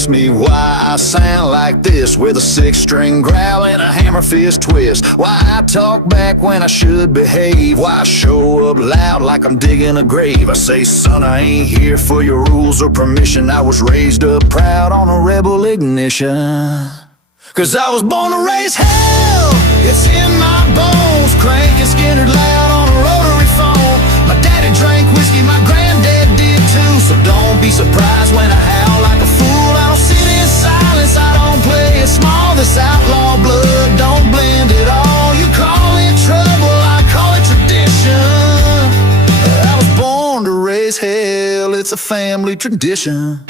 ask me why I sound like this, with a 6-string growl and a hammer fist twist. Why I talk back when I should behave. Why I show up loud like I'm digging a grave. I say, son, I ain't here for your rules or permission. I was raised up proud on a rebel ignition. Cause I was born to raise hell, it's in my bones. Cranking Skinner loud on a rotary phone. My daddy drank whiskey, my granddad did too. So don't be surprised when I howl like a fool. I don't sit in silence, I don't play it small. This outlaw blood don't blend at all. You call it trouble, I call it tradition. I was born to raise hell, it's a family tradition.